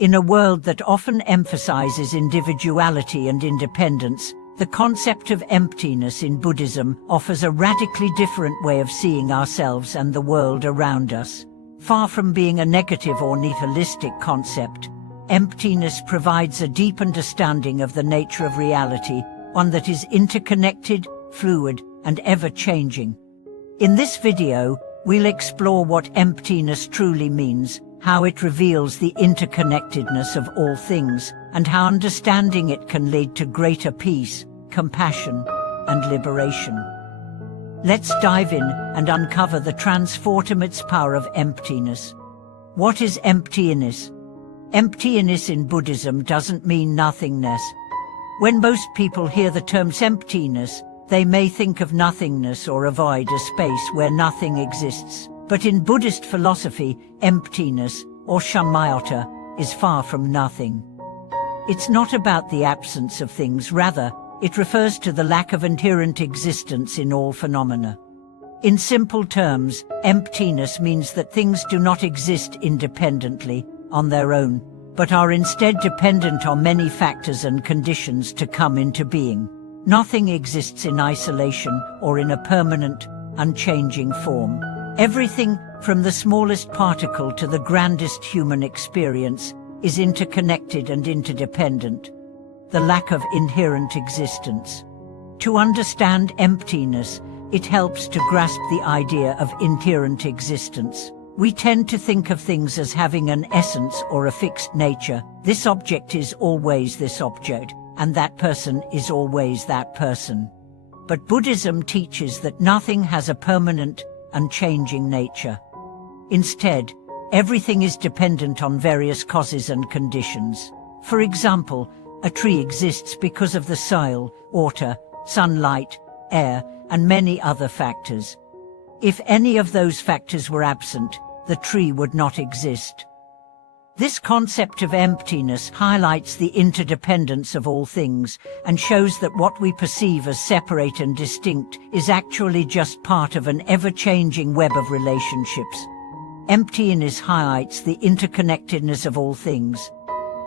In a world that often emphasizes individuality and independence, the concept of emptiness in Buddhism offers a radically different way of seeing ourselves and the world around us. Far from being a negative or nihilistic concept, emptiness provides a deep understanding of the nature of reality, one that is interconnected, fluid, and ever-changing. In this video, we'll explore what emptiness truly means, how it reveals the interconnectedness of all things, and how understanding it can lead to greater peace, compassion, and liberation. Let's dive in and uncover the transformative power of emptiness. What is emptiness? Emptiness in Buddhism doesn't mean nothingness. When most people hear the terms emptiness, they may think of nothingness or a void, a space where nothing exists. But in Buddhist philosophy, emptiness, or shamatha, is far from nothing. It's not about the absence of things, rather, it refers to the lack of inherent existence in all phenomena. In simple terms, emptiness means that things do not exist independently, on their own, but are instead dependent on many factors and conditions to come into being. Nothing exists in isolation or in a permanent, unchanging form. Everything, from the smallest particle to the grandest human experience, is interconnected and interdependent. The lack of inherent existence. To understand emptiness, it helps to grasp the idea of inherent existence. We tend to think of things as having an essence or a fixed nature. This object is always this object, and that person is always that person. But Buddhism teaches that nothing has a permanent, unchanging nature. Instead, everything is dependent on various causes and conditions. For example, a tree exists because of the soil, water, sunlight, air, and many other factors. If any of those factors were absent, the tree would not exist. This concept of emptiness highlights the interdependence of all things and shows that what we perceive as separate and distinct is actually just part of an ever-changing web of relationships. Emptiness highlights the interconnectedness of all things.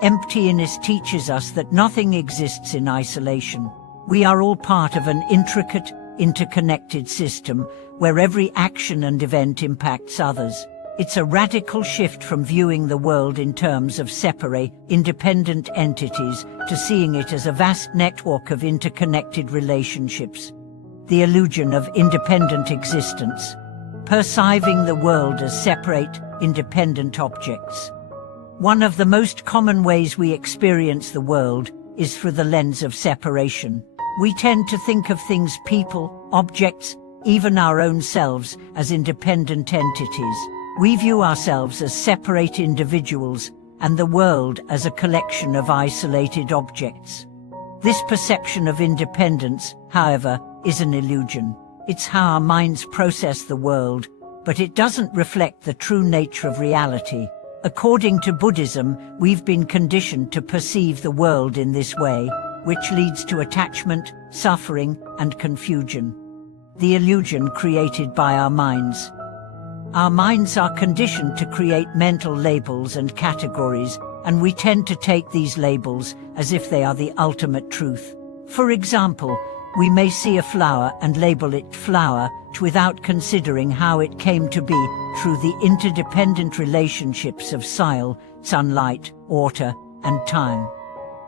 Emptiness teaches us that nothing exists in isolation. We are all part of an intricate, interconnected system where every action and event impacts others. It's a radical shift from viewing the world in terms of separate, independent entities to seeing it as a vast network of interconnected relationships. The illusion of independent existence. Perceiving the world as separate, independent objects. One of the most common ways we experience the world is through the lens of separation. We tend to think of things, people, objects, even our own selves, as independent entities. We view ourselves as separate individuals and the world as a collection of isolated objects. This perception of independence, however, is an illusion. It's how our minds process the world, but it doesn't reflect the true nature of reality. According to Buddhism, we've been conditioned to perceive the world in this way, which leads to attachment, suffering, and confusion. The illusion created by our minds. Our minds are conditioned to create mental labels and categories, and we tend to take these labels as if they are the ultimate truth. For example, we may see a flower and label it flower without considering how it came to be through the interdependent relationships of soil, sunlight, water, and time.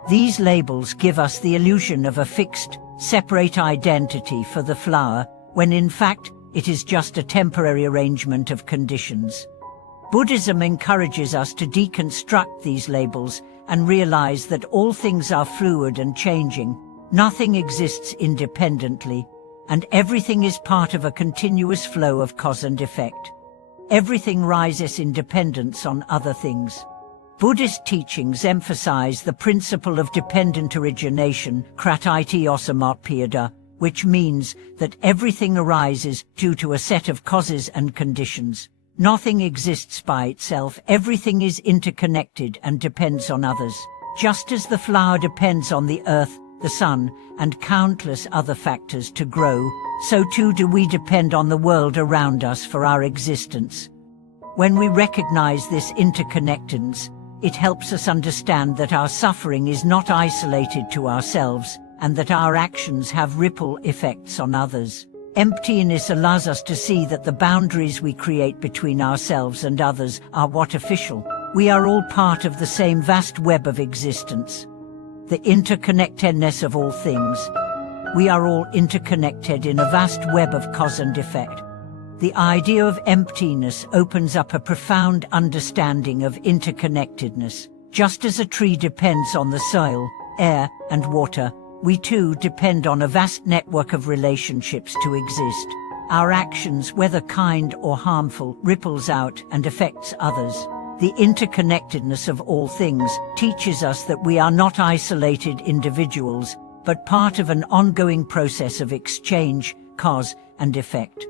These labels give us the illusion of a fixed, separate identity for the flower, when in fact, it is just a temporary arrangement of conditions. Buddhism encourages us to deconstruct these labels and realize that all things are fluid and changing. Nothing exists independently, and everything is part of a continuous flow of cause and effect. Everything rises in dependence on other things. Buddhist teachings emphasize the principle of dependent origination, kratitiosamotpiyada, which means that everything arises due to a set of causes and conditions. Nothing exists by itself, everything is interconnected and depends on others. Just as the flower depends on the earth, the sun, and countless other factors to grow, so too do we depend on the world around us for our existence. When we recognize this interconnectedness, It helps us understand that our suffering is not isolated to ourselves, and that our actions have ripple effects on others. Emptiness allows us to see that the boundaries we create between ourselves and others are artificial. We are all part of the same vast web of existence. The interconnectedness of all things. We are all interconnected in a vast web of cause and effect. The idea of emptiness opens up a profound understanding of interconnectedness. Just as a tree depends on the soil, air, and water, we too depend on a vast network of relationships to exist. Our actions, whether kind or harmful, ripples out and affects others. The interconnectedness of all things teaches us that we are not isolated individuals, but part of an ongoing process of exchange, cause, and effect.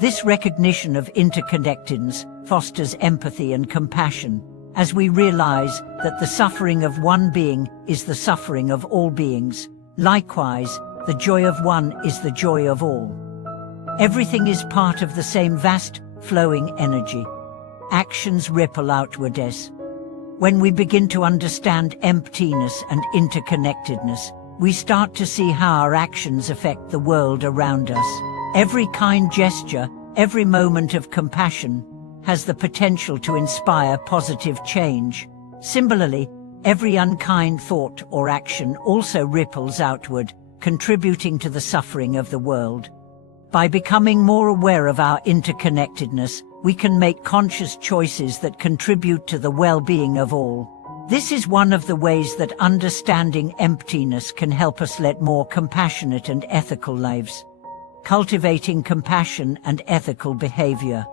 This recognition of interconnectedness fosters empathy and compassion, as we realize that the suffering of one being is the suffering of all beings. Likewise, the joy of one is the joy of all. Everything is part of the same vast, flowing energy. Actions ripple outwards. When we begin to understand emptiness and interconnectedness, we start to see how our actions affect the world around us. Every kind gesture, every moment of compassion, has the potential to inspire positive change. Similarly, every unkind thought or action also ripples outward, contributing to the suffering of the world. By becoming more aware of our interconnectedness, we can make conscious choices that contribute to the well-being of all. This is one of the ways that understanding emptiness can help us lead more compassionate and ethical lives. Cultivating compassion and ethical behavior.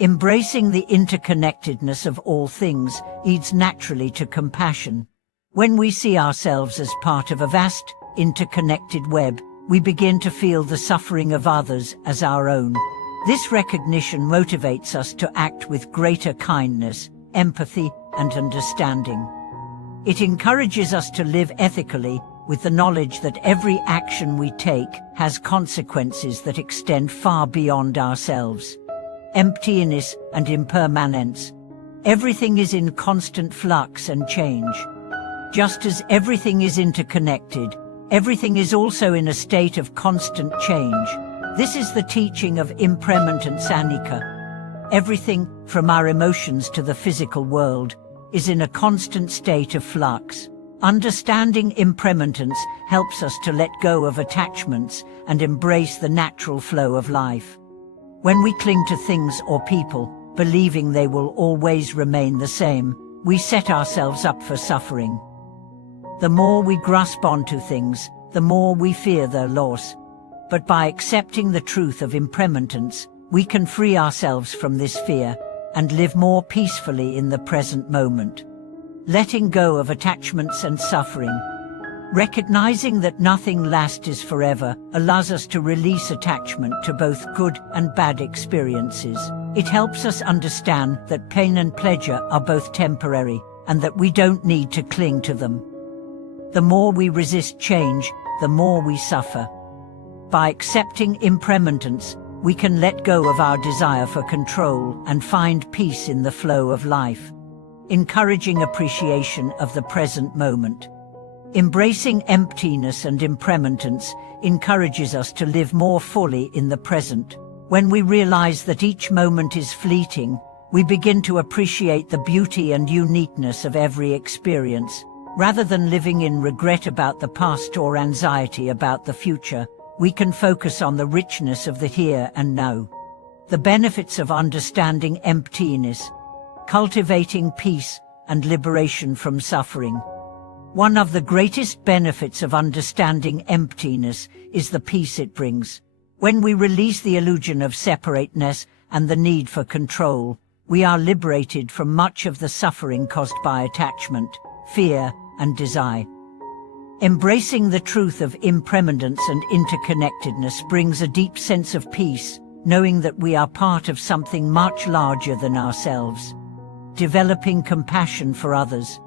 Embracing the interconnectedness of all things leads naturally to compassion. When we see ourselves as part of a vast, interconnected web, we begin to feel the suffering of others as our own. This recognition motivates us to act with greater kindness, empathy, and understanding. It encourages us to live ethically, with the knowledge that every action we take has consequences that extend far beyond ourselves. Emptiness and impermanence. Everything is in constant flux and change. Just as everything is interconnected, everything is also in a state of constant change. This is the teaching of impermanence anicca. Everything, from our emotions to the physical world, is in a constant state of flux. Understanding impermanence helps us to let go of attachments and embrace the natural flow of life. When we cling to things or people, believing they will always remain the same, we set ourselves up for suffering. The more we grasp onto things, the more we fear their loss. But by accepting the truth of impermanence, we can free ourselves from this fear and live more peacefully in the present moment. Letting go of attachments and suffering. Recognizing that nothing lasts forever allows us to release attachment to both good and bad experiences. It helps us understand that pain and pleasure are both temporary, and that we don't need to cling to them. The more we resist change, the more we suffer. By accepting impermanence, we can let go of our desire for control and find peace in the flow of life. Encouraging appreciation of the present moment. Embracing emptiness and impermanence encourages us to live more fully in the present. When we realize that each moment is fleeting, we begin to appreciate the beauty and uniqueness of every experience. Rather than living in regret about the past or anxiety about the future, we can focus on the richness of the here and now. The benefits of understanding emptiness. Cultivating peace and liberation from suffering. One of the greatest benefits of understanding emptiness is the peace it brings. When we release the illusion of separateness and the need for control, we are liberated from much of the suffering caused by attachment, fear, and desire. Embracing the truth of impermanence and interconnectedness brings a deep sense of peace, knowing that we are part of something much larger than ourselves. Developing compassion for others.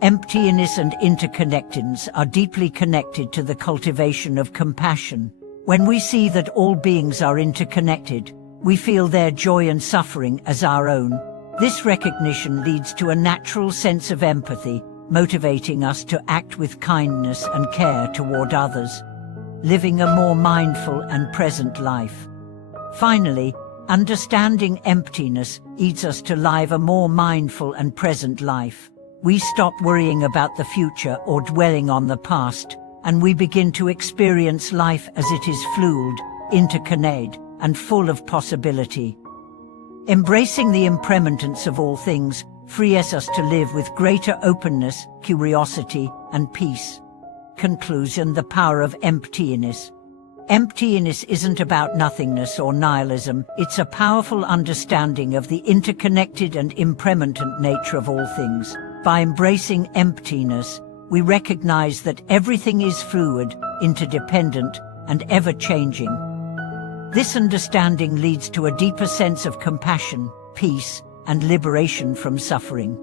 Emptiness and interconnectedness are deeply connected to the cultivation of compassion. When we see that all beings are interconnected, we feel their joy and suffering as our own. This recognition leads to a natural sense of empathy, motivating us to act with kindness and care toward others, living a more mindful and present life. Finally, understanding emptiness leads us to live a more mindful and present life. We stop worrying about the future or dwelling on the past, and we begin to experience life as it is, fluid, interconnected, and full of possibility. Embracing the impermanence of all things frees us to live with greater openness, curiosity, and peace. Conclusion: the power of emptiness. Emptiness isn't about nothingness or nihilism, it's a powerful understanding of the interconnected and impermanent nature of all things. By embracing emptiness, we recognize that everything is fluid, interdependent, and ever-changing. This understanding leads to a deeper sense of compassion, peace, and liberation from suffering.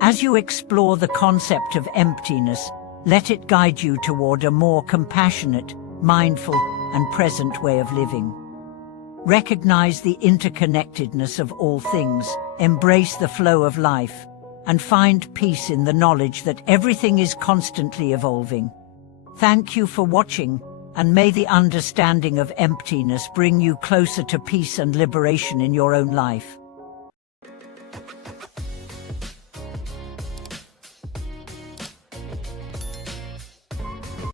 As you explore the concept of emptiness, let it guide you toward a more compassionate, mindful, and present way of living. Recognize the interconnectedness of all things, embrace the flow of life, and find peace in the knowledge that everything is constantly evolving. Thank you for watching, and may the understanding of emptiness bring you closer to peace and liberation in your own life.